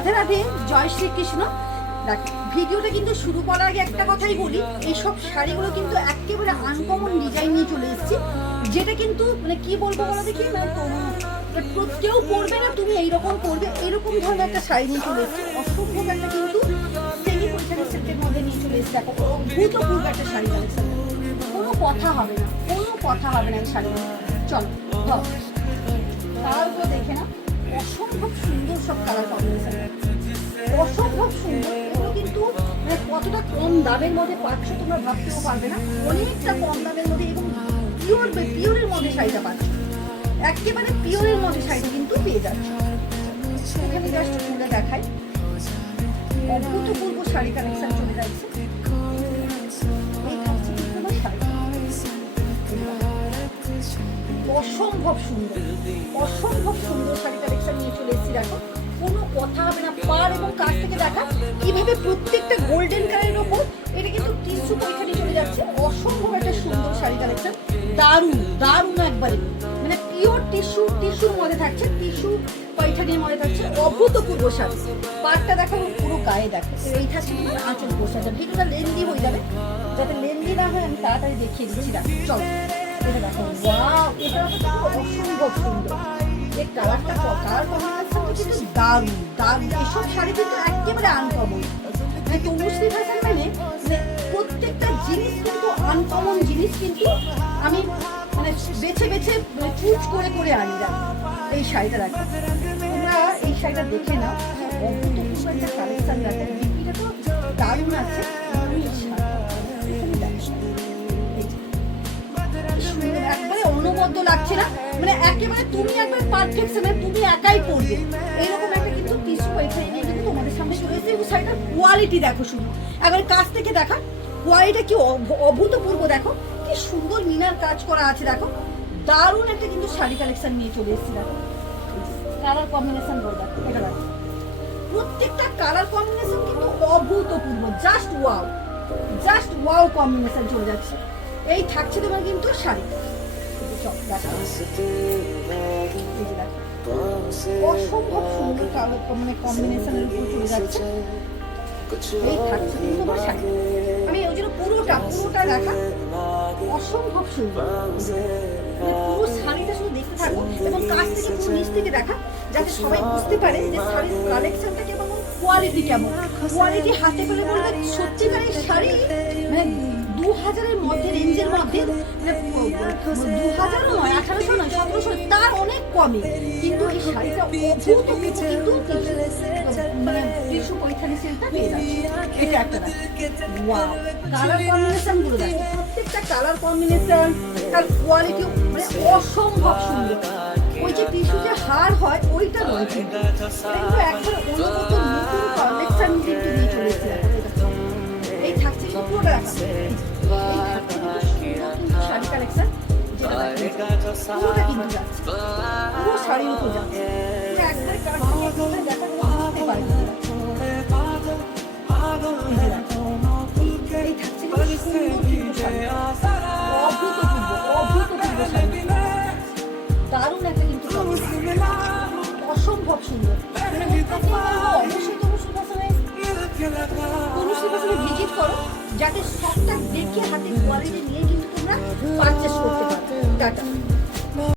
রাধে রাধে, জয় শ্রীকৃষ্ণ। দেখ, ভিডিওটা কিন্তু শুরু করার আগে একটা কথাই বলি, এইসব শাড়িগুলো কিন্তু একেবারে আনকমন ডিজাইন নিয়ে চলে এসেছি, যেটা কিন্তু মানে কি বলবো বলো দেখি, কেউ পরবে না, তুমি এইরকম পরবে, এরকম ধরনের একটা শাড়ি নিয়ে চলে এসেছি। অসম্ভব একটা কিন্তু সেমি পরিচালক সেটের মধ্যে নিয়ে চলে এসেছি। দেখো, অভূতপূর্ব একটা শাড়ি কালেকশন, কোনো কথা হবে না, কোনো কথা হবে না এই শাড়ি। চলো ধর, কালারগুলো দেখে না, অসম্ভব সুন্দর সব কালার কম্বিনেশন, অসম্ভব সুন্দর। এগুলো কিন্তু মানে কতটা কম দামের মধ্যে পাচ্ছ তোমরা ভাবতেও পারবে না, অনেকটা কম দামের মধ্যে এবং পিওরের মধ্যে শাড়িটা পাচ্ছ, একেবারে পিওরের মধ্যে শাড়িটা কিন্তু পেয়ে যাচ্ছ। এখানে জাস্ট খুলে দেখাই, অভূতপূর্ব শাড়ি কালেকশন চলে যাচ্ছে। এই থাকছে কিন্তু আমার শাড়ি, অসম্ভব সুন্দর, অসম্ভব সুন্দর শাড়ি কালেকশন নিয়ে চলে এসেছি। দেখো, কোনো কথা হবে না, পার এবং কাছ থেকে দেখা কিভাবে প্রত্যেকটা গোল্ডেন কালারের ওপর এটা কিন্তু টিস্যু পরীক্ষা চলে যাচ্ছে। অসম্ভব একটা সুন্দর শাড়ি কালেকশন, দারুণ দারুণ একবারে, মানে পিওর টিস্যুর মধ্যে থাকছে, টিস্যু পয়ঠানির মধ্যে থাকছে, অভূতপূর্ব শাড়ি। পাটটা দেখো, পুরো গায়ে দেখো, এই থাকছে কিন্তু আঁচল পোষা যাবে। ভিডিওটা লেন্দি হয়ে যাবে, যাতে লেন্দি না হয় আমি তাড়াতাড়ি দেখিয়ে দিচ্ছি। দেখো চলো, এটা দেখো, ওয়াও, এটা অসম্ভব সুন্দর। এই কালারটা, কালার কম্বিনেশনটা কিন্তু দারুণ দারুণ। এসব শাড়ি কিন্তু একেবারে আনকমন, মানে তনুশ্রী ফ্যাশন মানে প্রত্যেকটা জিনিস কিন্তু আনকমন জিনিস কিন্তু আমি মানে বেছে বেছে চুজ করে করে আনি। দেখো এই শাড়িটা, দেখো তোমরা এই শাড়িটা দেখে নাও, অভূতপূর্ব একটা কালেকশন। দেখো বিপিটা তো দারুণ আছে, একবারে অনবদ্য লাগছে না, মানে একেবারে তুমি একবার পারফেক্ট, মানে তুমি একাই পরবে এইরকম একটা কিন্তু টিস্যু এখানে কিন্তু তোমাদের সামনে চলে এসেছে। এবং শাড়িটার কোয়ালিটি দেখো, শুধু একবার কাছ থেকে দেখা, কোয়ালিটি কি অভূতপূর্ব। দেখো কি সুন্দর মিনার কাজ করা আছে, দেখো দারুণ একটা কিন্তু শাড়ি কালেকশন নিয়ে চলে এসেছি। দেখো কালার কম্বিনেশন বল, দেখো এটা দেখো, প্রত্যেকটা কালার কম্বিনেশন কিন্তু অভূতপূর্ব, জাস্ট ওয়াও কম্বিনেশন চলে যাচ্ছে। এই থাকছে তোমার কিন্তু শাড়ি, অসম্ভব সুন্দর কালার মানে কম্বিনেশনের উপর চলে যাচ্ছে। এই থাকছে কিন্তু তোমার শাড়ি, আমি ওই জন্য পুরোটা দেখা, অসম্ভব সুন্দর। পুরো শাড়িটা শুধু দেখতে থাকো এবং কাছ থেকে পুরো নিচ থেকে দেখা, যাতে সবাই বুঝতে পারে যে শাড়ির কালেকশনটা কেমন, কোয়ালিটি কেমন। কোয়ালিটি হাতে পেলে বলবে সত্যিকারের শাড়ি মানে 2000-এর মধ্যে, রেঞ্জের মধ্যে, মানে 2000 নয়, 1800 নয়, 1700, তার অনেক কমে, কিন্তু এই শাড়িটা অভূতপূর্ব কিন্তু মানে টিস্যু পৈঠানি সেলটা পেয়ে যাচ্ছে। এটা একটা ওয়াও, কালার কম্বিনেশন গুলো দেখো, প্রত্যেকটা কালার কম্বিনেশন তার কোয়ালিটি মানে অসম্ভব সুন্দর। ওই যে টিস্যু যে হার হয় ওইটা রয়েছে, এটা কিন্তু একবার অন্যরকম নতুন কালেকশন কিন্তু নিয়ে চলেছে। এই থাকছে কিন্তু পুরোটা দেখা, শাড়ি কালেকশন পুরোটা কিন্তু যাচ্ছে, পুরো শাড়ির উপর যাচ্ছে, একবার কাছে দেখা বুঝতে পারবে। এই থাকছে অভূতপূর্ব শাড়ি, দারুণ একটা কিন্তু অসম্ভব সুন্দর। অবশ্যই তনুশ্রী ফ্যাশনে ভিজিট করো, যাতে সবটা দেখে হাতে কোয়ালিটি নিয়ে কিন্তু তোমরা পারচেস করতে পারো। টাটা।